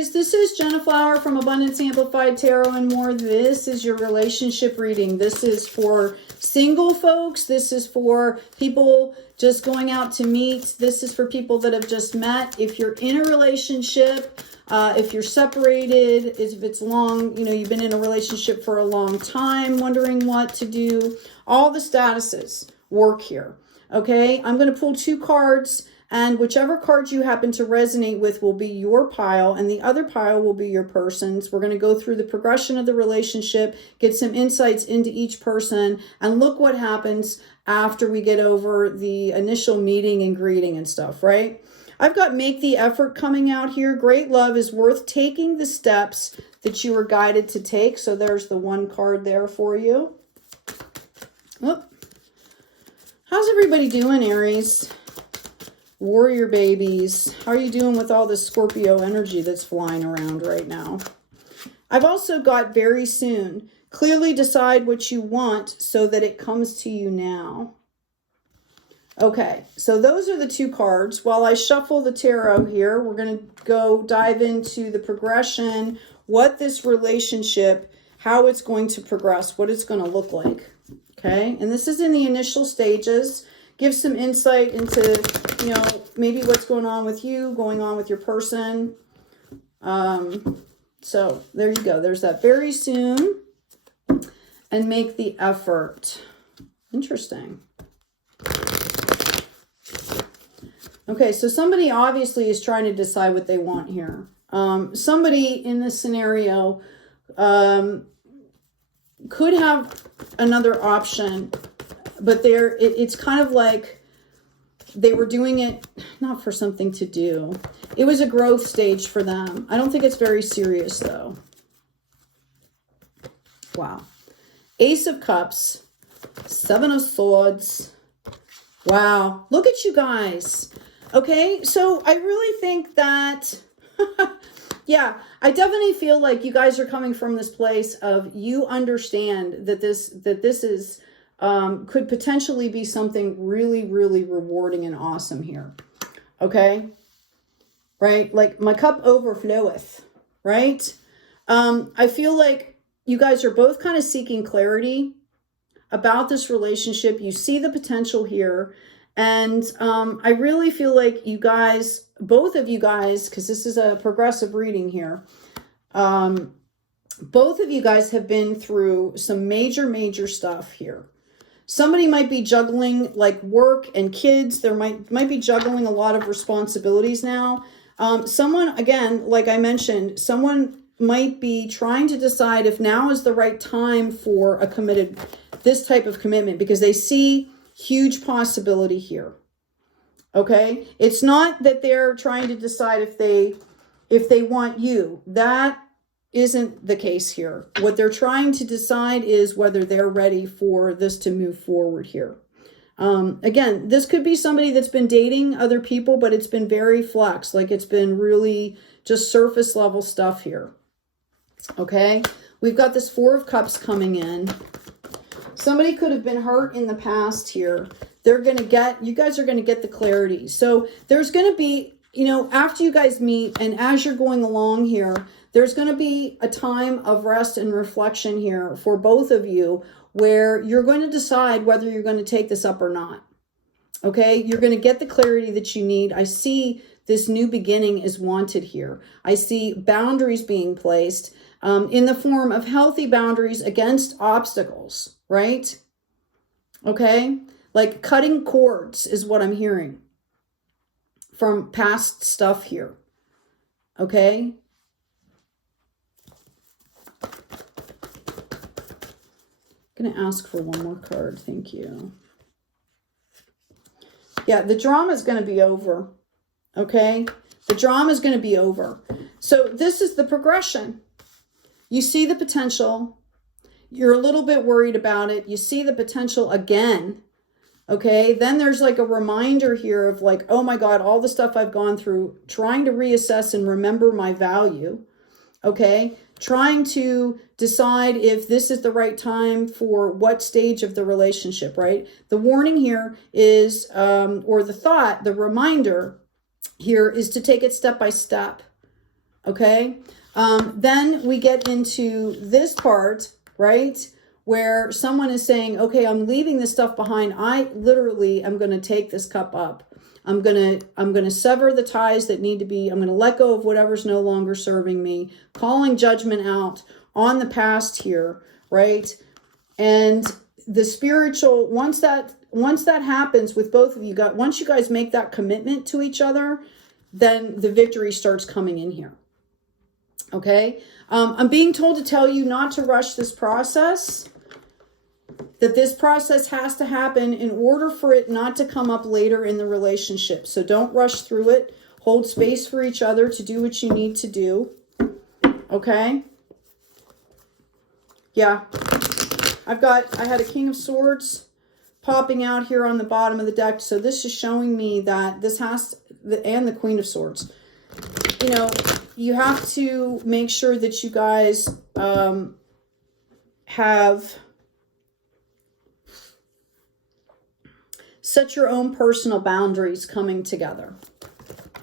Aries, this is Jenna Flower from Abundance Amplified Tarot and More. This is your relationship reading. This is for single folks. This is for people just going out to meet. This is for people that have just met. If you're in a relationship, if you're separated, if it's long, you know, you've been in a relationship for a long time, wondering what to do, all the statuses work here. Okay, I'm going to pull 2 cards, and whichever cards you happen to resonate with will be your pile, and the other pile will be your person's. We're going to go through the progression of the relationship, get some insights into each person, and look what happens after we get over the initial meeting and greeting and stuff, right? I've got make the effort coming out here. Great love is worth taking the steps that you were guided to take. So there's the 1 card there for you. Oop. How's everybody doing, Aries? Warrior babies. How are you doing with all this Scorpio energy that's flying around right now? I've also got very soon. Clearly decide what you want so that it comes to you now. Okay, so those are the 2 cards. While I shuffle the tarot here, we're going to go dive into the progression, what this relationship, how it's going to progress, what it's going to look like. Okay, and this is in the initial stages. Give some insight into, you know, maybe what's going on with you, going on with your person. So there you go. There's that very soon. And make the effort. Interesting. Okay, so somebody obviously is trying to decide what they want here. Somebody in this scenario could have another option, but it's kind of like they were doing it not for something to do. It was a growth stage for them. I don't think it's very serious though. Wow. Ace of Cups, 7 of Swords. Wow. Look at you guys. Okay, so I really think that, yeah, I definitely feel like you guys are coming from this place of you understand that this is, could potentially be something really, really rewarding and awesome here. Okay, right? Like my cup overfloweth, right? I feel like you guys are both kind of seeking clarity about this relationship. You see the potential here. And I really feel like you guys, both of you guys, because this is a progressive reading here, both of you guys have been through some major, major stuff here. Somebody might be juggling like work and kids. There might be juggling a lot of responsibilities now. Someone, again, like I mentioned, someone might be trying to decide if now is the right time for this type of commitment, because they see huge possibility here. Okay, it's not that they're trying to decide if they want you. That isn't the case here. What they're trying to decide is whether they're ready for this to move forward here. Again, this could be somebody that's been dating other people, but it's been very flex, like it's been really just surface level stuff here. Okay, we've got this 4 of Cups coming in. Somebody could have been hurt in the past here. You guys are going to get the clarity. So there's going to be, you know, after you guys meet and as you're going along here, there's going to be a time of rest and reflection here for both of you where you're going to decide whether you're going to take this up or not. Okay, you're going to get the clarity that you need. I see this new beginning is wanted here. I see boundaries being placed in the form of healthy boundaries against obstacles, right? Okay, like cutting cords is what I'm hearing from past stuff here. Okay. I'm going to ask for one more card. Thank you. Yeah, the drama is going to be over. Okay, the drama is going to be over. So this is the progression. You see the potential. You're a little bit worried about it. You see the potential again. Okay, then there's like a reminder here of like, oh my God, all the stuff I've gone through, trying to reassess and remember my value. Okay, trying to decide if this is the right time for what stage of the relationship, right? The warning here is, or the thought, the reminder here is to take it step by step. Okay. Then we get into this part, right? Where someone is saying, okay, I'm leaving this stuff behind. I literally am going to take this cup up. I'm going to sever the ties that need to be, I'm going to let go of whatever's no longer serving me, calling judgment out on the past here, right? And the spiritual, once that happens with both of you, once you guys make that commitment to each other, then the victory starts coming in here. Okay. I'm being told to tell you not to rush this process, that this process has to happen in order for it not to come up later in the relationship. So don't rush through it. Hold space for each other to do what you need to do. Okay. Yeah. I had a King of Swords popping out here on the bottom of the deck. So this is showing me that this and the Queen of Swords. You know, you have to make sure that you guys have set your own personal boundaries coming together.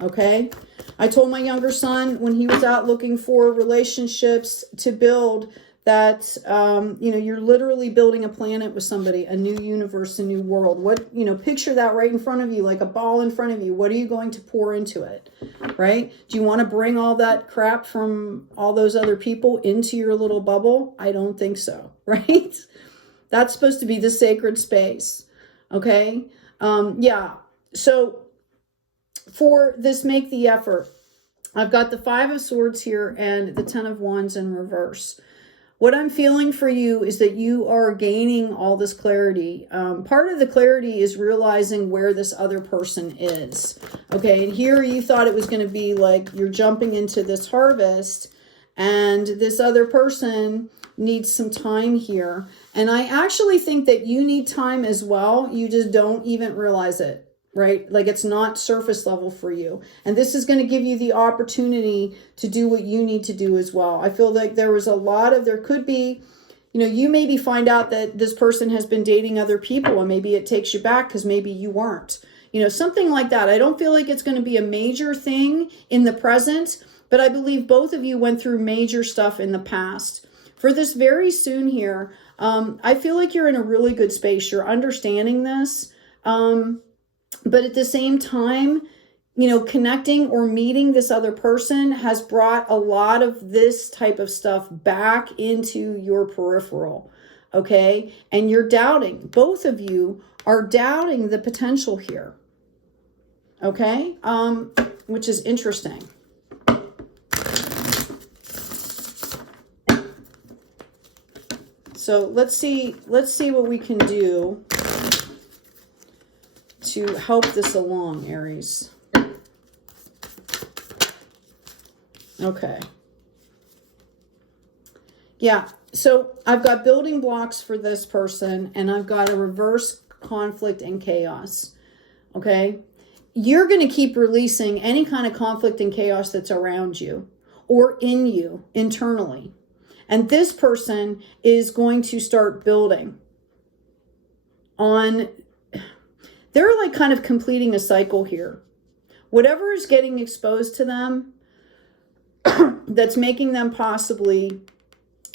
Okay? I told my younger son when he was out looking for relationships to build that, you know, you're literally building a planet with somebody, a new universe, a new world. What, you know, picture that right in front of you, like a ball in front of you. What are you going to pour into it, right? Do you want to bring all that crap from all those other people into your little bubble? I don't think so, right? That's supposed to be the sacred space, okay? Yeah, so for this make the effort, I've got the 5 of Swords here and the 10 of Wands in reverse. What I'm feeling for you is that you are gaining all this clarity. Part of the clarity is realizing where this other person is. Okay, and here you thought it was going to be like you're jumping into this harvest and this other person needs some time here. And I actually think that you need time as well. You just don't even realize it. Right? Like it's not surface level for you. And this is going to give you the opportunity to do what you need to do as well. I feel like there could be, you know, you maybe find out that this person has been dating other people and maybe it takes you back because maybe you weren't, you know, something like that. I don't feel like it's going to be a major thing in the present, but I believe both of you went through major stuff in the past. For this very soon here, I feel like you're in a really good space. You're understanding this. But at the same time, you know, connecting or meeting this other person has brought a lot of this type of stuff back into your peripheral. Okay. And you're doubting, both of you are doubting the potential here. Okay. Which is interesting. So let's see what we can do to help this along, Aries. Okay. Yeah, so I've got building blocks for this person, and I've got a reverse conflict and chaos. Okay? You're going to keep releasing any kind of conflict and chaos that's around you or in you internally. And this person is going to start building on... They're like kind of completing a cycle here. Whatever is getting exposed to them that's making them possibly,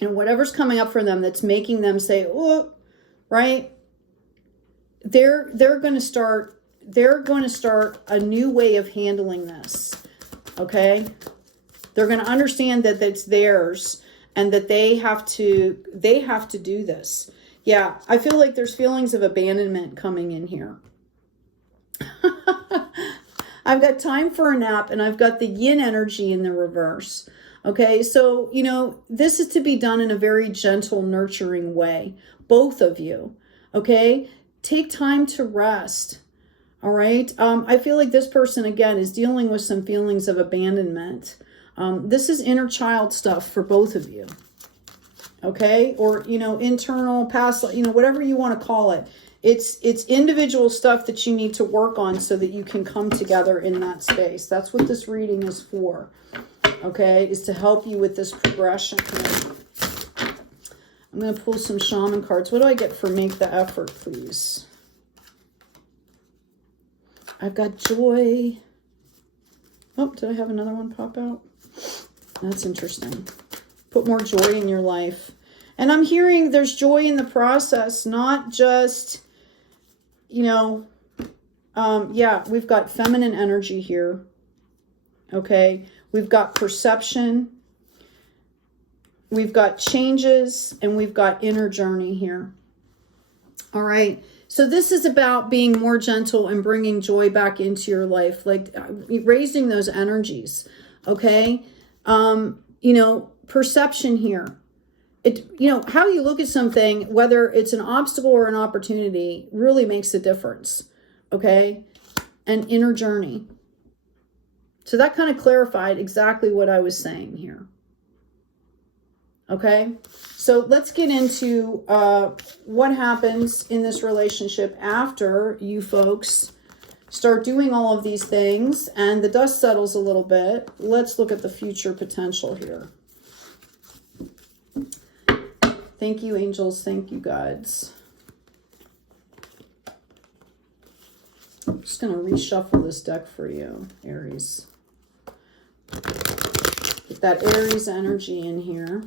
and whatever's coming up for them that's making them say, oh, right? They're going to start a new way of handling this. Okay? They're going to understand that it's theirs and that they have to do this. Yeah, I feel like there's feelings of abandonment coming in here. I've got time for a nap and I've got the yin energy in the reverse. Okay, so, you know, this is to be done in a very gentle, nurturing way. Both of you. Okay, take time to rest. All right. I feel like this person, again, is dealing with some feelings of abandonment. This is inner child stuff for both of you. Okay, or, you know, internal, past, you know, whatever you want to call it. It's individual stuff that you need to work on so that you can come together in that space. That's what this reading is for, okay, is to help you with this progression. I'm going to pull some shaman cards. What do I get for make the effort, please? I've got joy. Oh, did I have another one pop out? That's interesting. Put more joy in your life. And I'm hearing there's joy in the process, not just, you know, yeah, we've got feminine energy here. Okay. We've got perception. We've got changes, and we've got inner journey here. All right. So this is about being more gentle and bringing joy back into your life, like raising those energies. Okay. You know, perception here. You know, how you look at something, whether it's an obstacle or an opportunity, really makes a difference. Okay. And inner journey. So that kind of clarified exactly what I was saying here. Okay, so let's get into what happens in this relationship after you folks start doing all of these things and the dust settles a little bit. Let's look at the future potential here. Thank you, angels. Thank you, gods. I'm just going to reshuffle this deck for you, Aries. Get that Aries energy in here.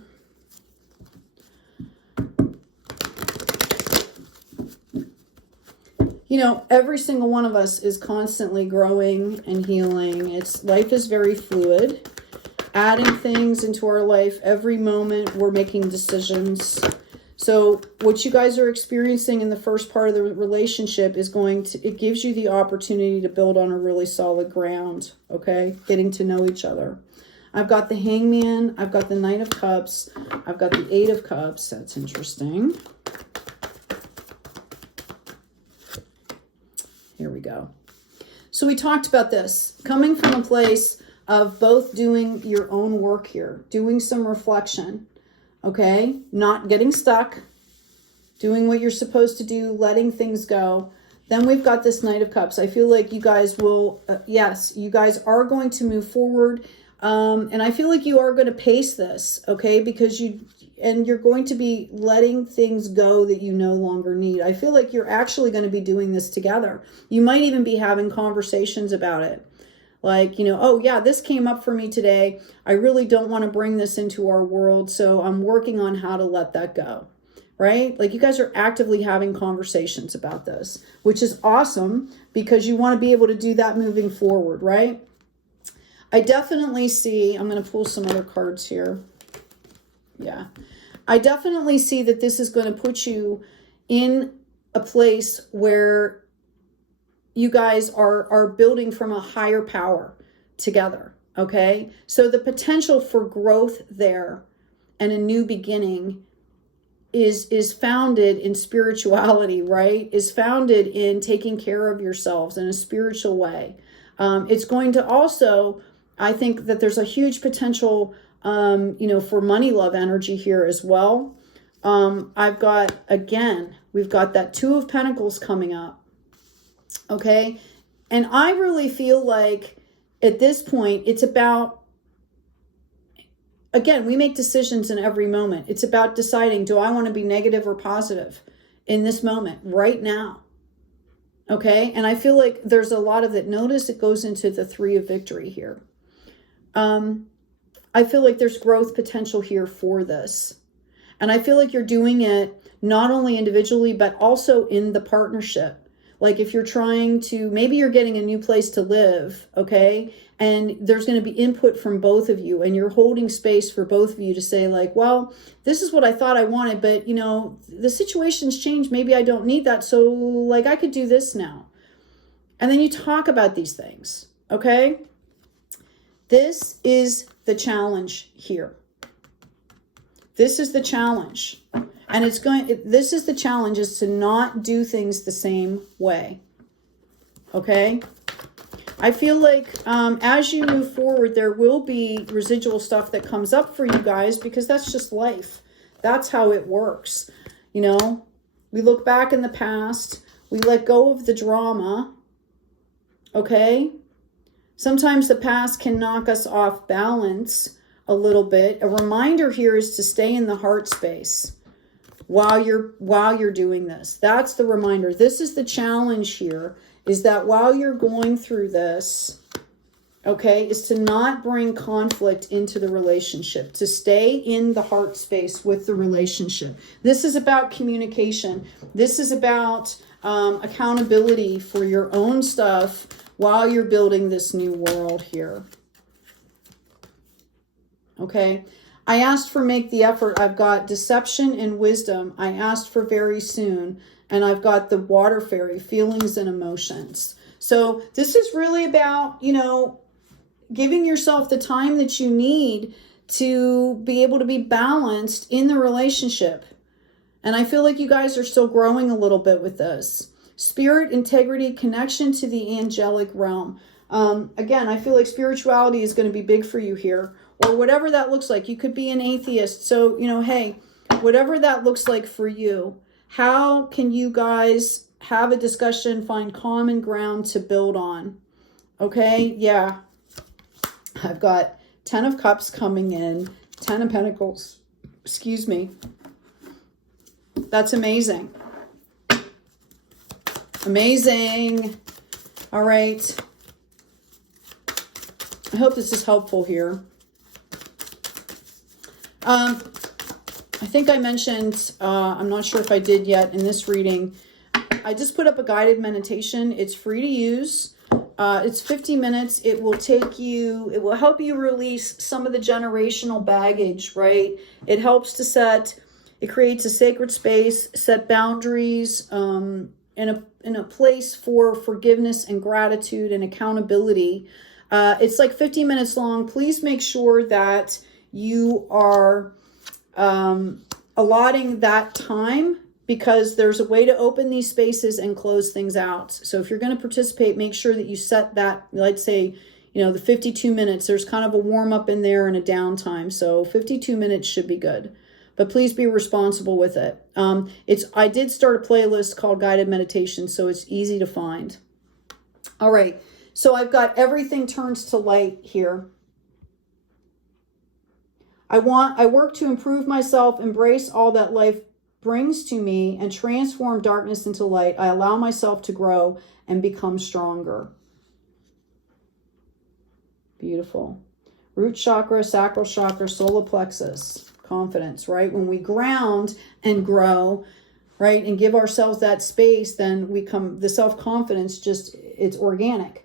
You know, every single one of us is constantly growing and healing. Life is very fluid. Adding things into our life every moment. We're making decisions. So what you guys are experiencing in the first part of the relationship is it gives you the opportunity to build on a really solid ground. Okay, getting to know each other. I've got the Hangman. I've got the Knight of Cups. I've got the Eight of Cups. That's interesting. Here we go. So we talked about this. Coming from a place of both doing your own work here. Doing some reflection. Okay? Not getting stuck. Doing what you're supposed to do. Letting things go. Then we've got this Knight of Cups. I feel like you guys will, yes, you guys are going to move forward. And I feel like you are going to pace this. Okay? Because you're going to be letting things go that you no longer need. I feel like you're actually going to be doing this together. You might even be having conversations about it. Like, you know, oh yeah, this came up for me today. I really don't want to bring this into our world. So I'm working on how to let that go. Right? Like you guys are actively having conversations about this, which is awesome because you want to be able to do that moving forward. Right? I definitely see, I'm going to pull some other cards here. Yeah, I definitely see that this is going to put you in a place where you guys are building from a higher power together, okay? So the potential for growth there and a new beginning is founded in spirituality, right? Is founded in taking care of yourselves in a spiritual way. It's going to also, I think that there's a huge potential you know, for money, love energy here as well. I've got, again, we've got that Two of Pentacles coming up. Okay. And I really feel like at this point, it's about, again, we make decisions in every moment. It's about deciding, do I want to be negative or positive in this moment right now? Okay. And I feel like there's a lot of that. Notice it goes into the Three of Victory here. I feel like there's growth potential here for this. And I feel like you're doing it not only individually, but also in the partnership. Like if you're trying to, maybe you're getting a new place to live, okay? And there's going to be input from both of you and you're holding space for both of you to say like, well, this is what I thought I wanted, but you know, the situation's changed. Maybe I don't need that. So like I could do this now. And then you talk about these things, okay? This is the challenge here. This is the challenge. And this is the challenge, is to not do things the same way. Okay? I feel like as you move forward, there will be residual stuff that comes up for you guys because that's just life. That's how it works. You know, we look back in the past, we let go of the drama. Okay? Sometimes the past can knock us off balance a little bit. A reminder here is to stay in the heart space while you're doing this. That's the reminder. This is the challenge here, is that while you're going through this, okay, is to not bring conflict into the relationship, to stay in the heart space with the relationship. This is about communication. This is about accountability for your own stuff while you're building this new world here. Okay, I asked for make the effort. I've got deception and wisdom. I asked for very soon. And I've got the water fairy, feelings and emotions. So this is really about, you know, giving yourself the time that you need to be able to be balanced in the relationship. And I feel like you guys are still growing a little bit with this. Spirit, integrity, connection to the angelic realm. Again, I feel like spirituality is going to be big for you here, or whatever that looks like. You could be an atheist. So, you know, hey, whatever that looks like for you, how can you guys have a discussion, find common ground to build on? Okay, yeah. I've got 10 of Cups coming in, 10 of Pentacles. Excuse me. That's amazing. Amazing. All right. I hope this is helpful here. I think I mentioned, I'm not sure if I did yet in this reading, I just put up a guided meditation. It's free to use. It's 50 minutes. It will take you, it will help you release some of the generational baggage, right? It helps to set, it creates a sacred space, set boundaries, in a place for forgiveness and gratitude and accountability. It's like 50 minutes long. Please make sure that you are allotting that time, because there's a way to open these spaces and close things out. So if you're going to participate, make sure that you set that, let's say, you know, the 52 minutes, there's kind of a warm up in there and a downtime. So 52 minutes should be good, but please be responsible with it. I did start a playlist called Guided Meditation, so it's easy to find. All right. So I've got everything turns to light here. I work to improve myself, embrace all that life brings to me, and transform darkness into light. I allow myself to grow and become stronger. Beautiful. Root chakra, sacral chakra, solar plexus, confidence, right? When we ground and grow, right, and give ourselves that space, then we come, the self-confidence just, it's organic.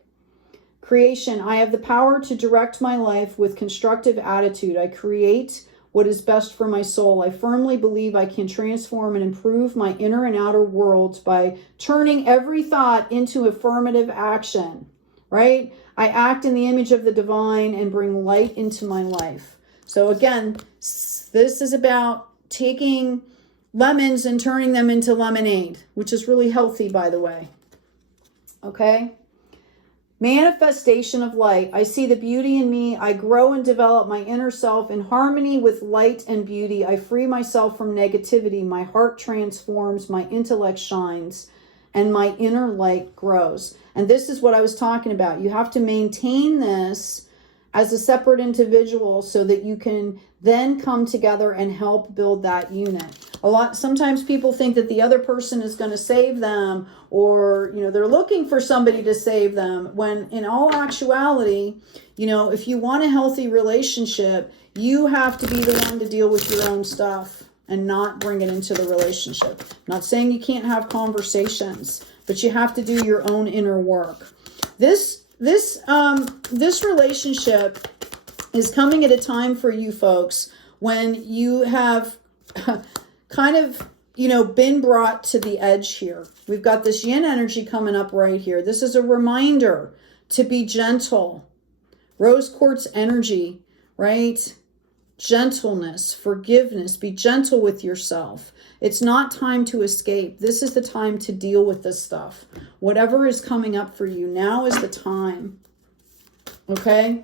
Creation, I have the power to direct my life with constructive attitude. I create what is best for my soul. I firmly believe I can transform and improve my inner and outer worlds by turning every thought into affirmative action, right? I act in the image of the divine and bring light into my life. So again, this is about taking lemons and turning them into lemonade, which is really healthy, by the way. Okay? Manifestation of light. I see the beauty in me. I grow and develop my inner self in harmony with light and beauty. I free myself from negativity. My heart transforms. My intellect shines. And my inner light grows. And this is what I was talking about. You have to maintain this as a separate individual so that you can then come together and help build that unit. Sometimes people think that the other person is going to save them, or, you know, they're looking for somebody to save them, when in all actuality, you know, if you want a healthy relationship, you have to be the one to deal with your own stuff and not bring it into the relationship. I'm not saying you can't have conversations, but you have to do your own inner work. This relationship is coming at a time for you folks when you have kind of, you know, been brought to the edge here. We've got this yin energy coming up right here. This is a reminder to be gentle. Rose quartz energy, right? Gentleness, forgiveness, be gentle with yourself. It's not time to escape. This is the time to deal with this stuff. Whatever is coming up for you, now is the time. Okay?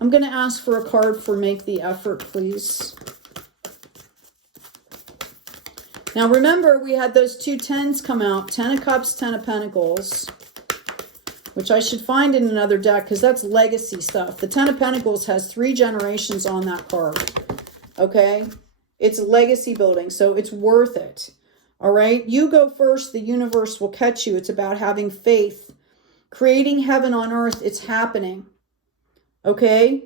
I'm going to ask for a card for make the effort, please. Now remember, we had those two tens come out, 10 of Cups, 10 of Pentacles, which I should find in another deck because that's legacy stuff. The 10 of Pentacles has 3 generations on that card, okay? It's legacy building, so it's worth it, all right? You go first, the universe will catch you. It's about having faith. Creating heaven on earth, it's happening. Okay?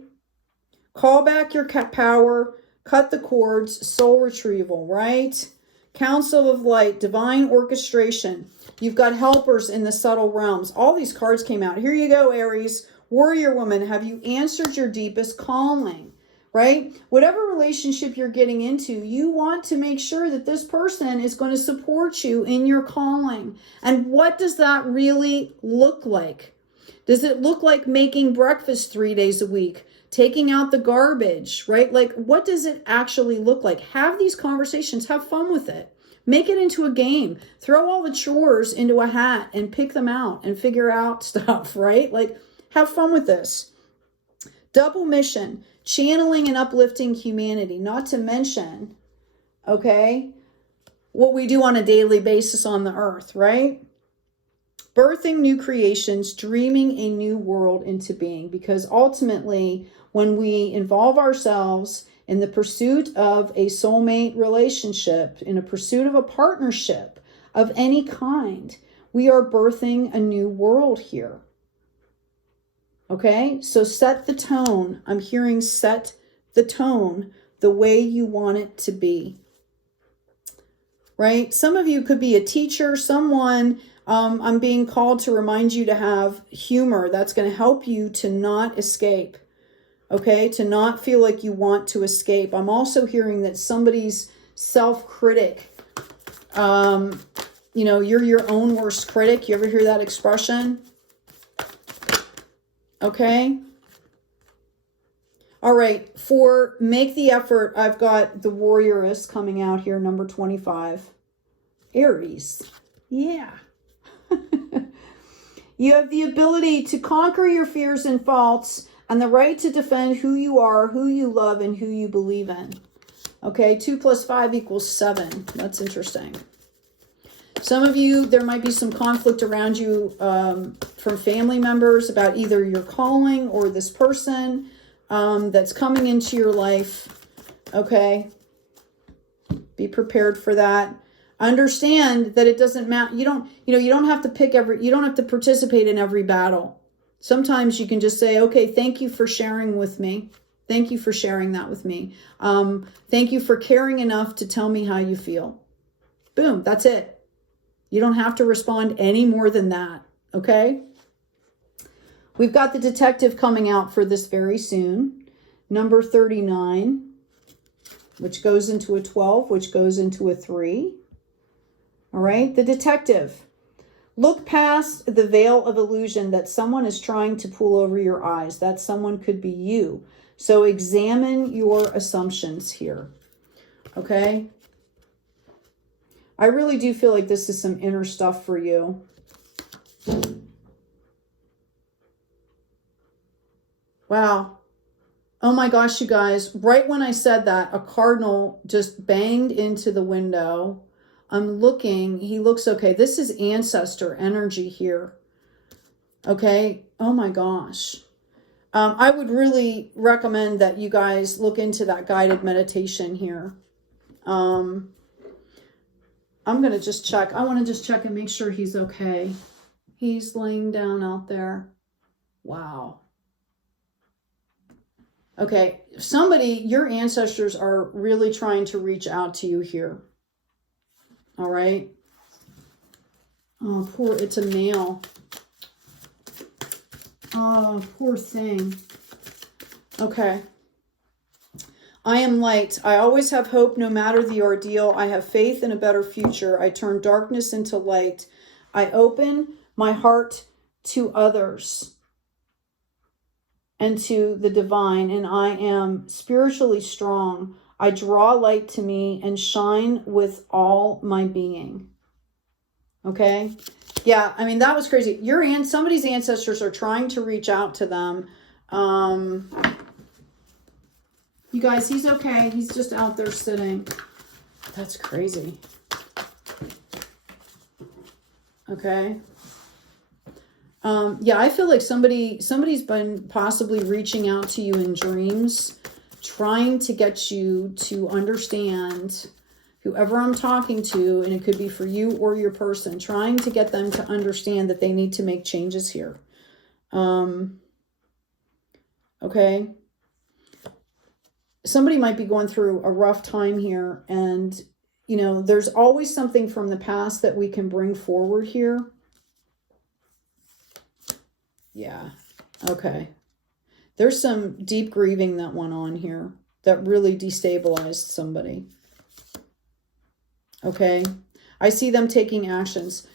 Call back your power, cut the cords, soul retrieval, right? Council of Light, divine orchestration. You've got helpers in the subtle realms. All these cards came out. Here you go, Aries. Warrior woman, have you answered your deepest calling, right? Whatever relationship you're getting into, you want to make sure that this person is going to support you in your calling. And what does that really look like? Does it look like making breakfast 3 days a week? Taking out the garbage, right? Like, what does it actually look like? Have these conversations. Have fun with it. Make it into a game. Throw all the chores into a hat and pick them out and figure out stuff, right? Like, have fun with this. Double mission, channeling and uplifting humanity, not to mention, okay, what we do on a daily basis on the earth, right? Birthing new creations, dreaming a new world into being, because ultimately, when we involve ourselves in the pursuit of a soulmate relationship, in a pursuit of a partnership of any kind, we are birthing a new world here. Okay, so set the tone. I'm hearing set the tone the way you want it to be. Right? Some of you could be a teacher, someone, I'm being called to remind you to have humor. That's going to help you to not escape. Okay, to not feel like you want to escape. I'm also hearing that somebody's self-critic, you know, you're your own worst critic. You ever hear that expression? Okay. All right. For make the effort, I've got the warrioress coming out here, number 25. Aries. Yeah. You have the ability to conquer your fears and faults and the right to defend who you are, who you love, and who you believe in. Okay. 2 + 5 = 7. That's interesting. Some of you, there might be some conflict around you from family members about either your calling or this person that's coming into your life. Okay. Be prepared for that. Understand that it doesn't matter. You don't have to pick you don't have to participate in every battle. Sometimes you can just say, okay, thank you for sharing with me. Thank you for sharing that with me. Thank you for caring enough to tell me how you feel. Boom. That's it. You don't have to respond any more than that, okay? We've got the detective coming out for this very soon. Number 39, which goes into a 12, which goes into a 3. All right, the detective. Look past the veil of illusion that someone is trying to pull over your eyes. That someone could be you. So examine your assumptions here, okay? I really do feel like this is some inner stuff for you. Wow. Oh my gosh, you guys. Right when I said that, a cardinal just banged into the window. I'm looking. He looks okay. This is ancestor energy here. Okay. Oh my gosh. I would really recommend that you guys look into that guided meditation here. I'm going to just check. I want to just check and make sure he's okay. He's laying down out there. Wow. Okay. Somebody, your ancestors are really trying to reach out to you here. All right. Oh, poor, it's a male. Oh, poor thing. Okay. I am light. I always have hope no matter the ordeal. I have faith in a better future. I turn darkness into light. I open my heart to others and to the divine, and I am spiritually strong. I draw light to me and shine with all my being. Okay? Yeah, I mean, that was crazy. Somebody's ancestors are trying to reach out to them. You guys, he's okay. He's just out there sitting. That's crazy. Okay. Yeah, I feel like somebody's been possibly reaching out to you in dreams, trying to get you to understand whoever I'm talking to, and it could be for you or your person, trying to get them to understand that they need to make changes here. Okay. Somebody might be going through a rough time here, and, you know, there's always something from the past that we can bring forward here. Yeah. Okay. There's some deep grieving that went on here that really destabilized somebody. Okay. I see them taking actions.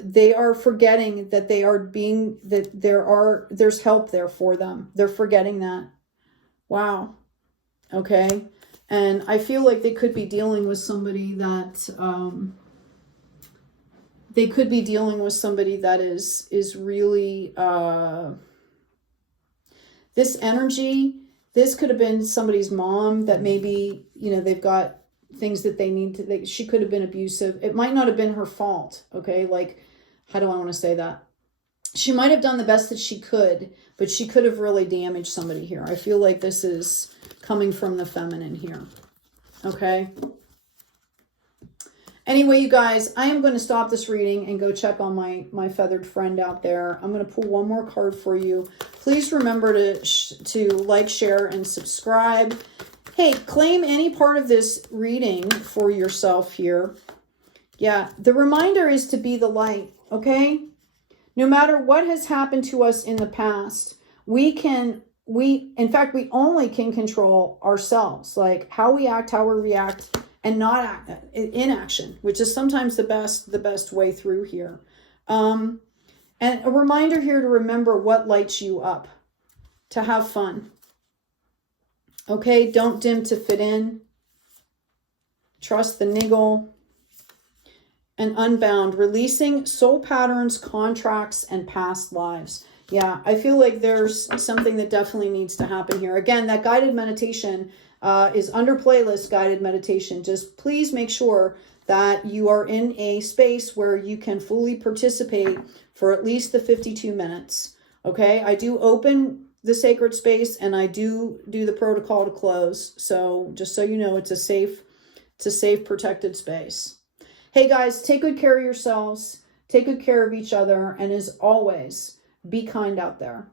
They are forgetting that they are being, that there's help there for them. They're forgetting that. Wow. Okay. And I feel like they could be dealing with somebody that, is really, this energy, this could have been somebody's mom that maybe, you know, they've got things that they need to, she could have been abusive. It might not have been her fault. Okay. Like, how do I want to say that? She might have done the best that she could, but she could have really damaged somebody here. I feel like this is coming from the feminine here. Okay. Anyway, you guys, I am going to stop this reading and go check on my feathered friend out there. I'm going to pull one more card for you. Please remember to like, share, and subscribe. Hey, claim any part of this reading for yourself here. Yeah, the reminder is to be the light, okay? No matter what has happened to us in the past, in fact, we only can control ourselves, like how we act, how we react, and not act, inaction, which is sometimes the best way through here. And a reminder here to remember what lights you up, to have fun. Okay, don't dim to fit in. Trust the niggle. And unbound, releasing soul patterns, contracts, and past lives. Yeah, I feel like there's something that definitely needs to happen here. Again, that guided meditation is under playlist guided meditation. Just please make sure that you are in a space where you can fully participate for at least the 52 minutes. Okay, I do open the sacred space and I do the protocol to close. So just so you know, it's a safe, protected space. Hey guys, take good care of yourselves. Take good care of each other. And as always, be kind out there.